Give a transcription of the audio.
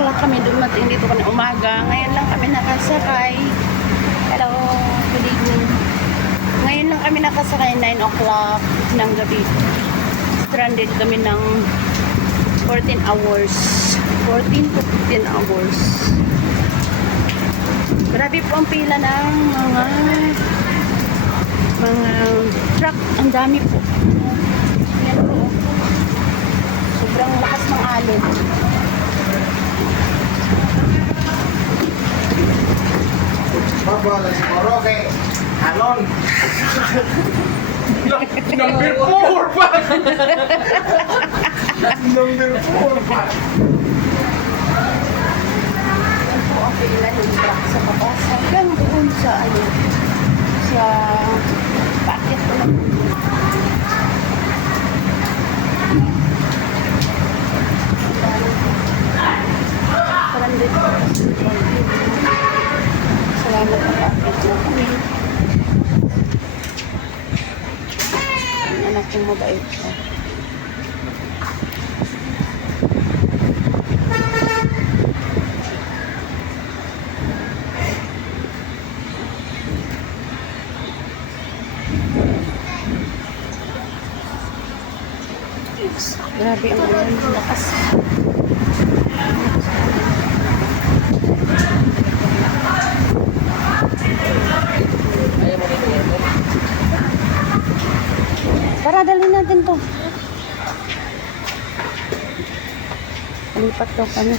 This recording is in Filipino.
o'clock kami dumating dito kami umaga. Ngayon lang kami nakasakay. Hello, good evening. Ngayon lang kami nakasakay 9 o'clock ng gabi. Stranded kami ng 14 hours. 14 to 15 hours. Grabe po ang pila ng mga truck. Ang dami po. Yan po. Sobrang lakas ng alon. Bago lang siguro kay Alon. Number 4 pa! Number 4 pa. Yan po ang pila ng truck sa baba. Hanggang doon sa sa packet ko lang. Salamat ang packet na kami. Ang anak kong mabait siya. Grabe ang ulan, lakas. Tara, dalhin natin to. Lipat daw kami.